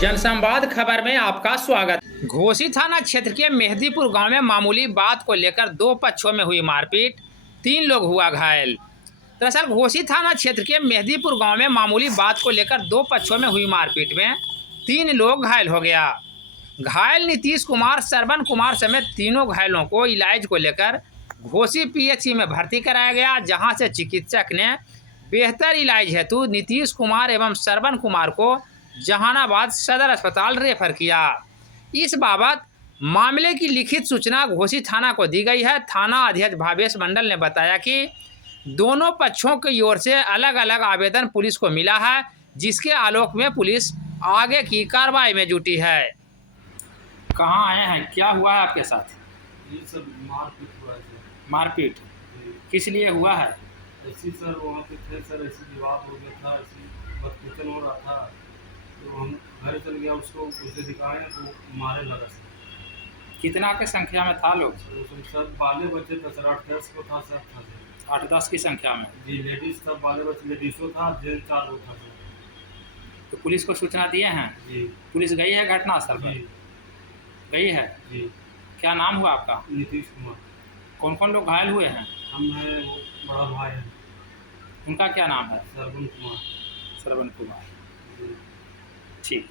जनसंवाद खबर में आपका स्वागत। घोसी थाना क्षेत्र के मेहदीपुर गांव में मामूली बात को लेकर दो पक्षों में हुई मारपीट, 3 लोग हुआ घायल। दरअसल घोसी थाना क्षेत्र के मेहदीपुर गांव में मामूली बात को लेकर दो पक्षों में हुई मारपीट में 3 लोग घायल हो गया। घायल नीतीश कुमार, श्रवण कुमार समेत तीनों घायलों को इलाज को लेकर घोसी पीएचसी में भर्ती कराया गया, जहां से चिकित्सक ने बेहतर इलाज हेतु नीतीश कुमार एवं श्रवण कुमार को जहानाबाद सदर अस्पताल रेफर किया। इस बाबत मामले की लिखित सूचना घोसी थाना को दी गई है। थाना अध्यक्ष भावेश मंडल ने बताया कि दोनों पक्षों की ओर से अलग अलग आवेदन पुलिस को मिला है, जिसके आलोक में पुलिस आगे की कार्रवाई में जुटी है। कहाँ आए हैं, क्या हुआ है आपके साथ? ये सब मारपीट हुआ है सर। मारपीट किस लिए हुआ है? ऐसी सर वहाँ पे थे सर, ऐसी विवाद हो गया था, ऐसी बदतमीजी हो रहा था, तो हम घर चल गया, उसको उसे दिखाए तो मारे लगा सर। कितना के संख्या में था लोग? सर बाले बच्चे था सर, 8-10 को था सर। 8-10 की संख्या में जी लेडीज़ था, बाले बच्चे लेडीज़ों था, जेंट्स 4 लोग था सर। तो पुलिस को सूचना दिए हैं? जी पुलिस गई है घटनास्थल पर? गई है। जी। क्या नाम हुआ आपका? नीतीश कुमार। कौन कौन लोग घायल हुए हैं? हम हैं, वो बड़ा भाई है। उनका क्या नाम है? श्रवण कुमार। श्रवण कुमार। जी। ठीक।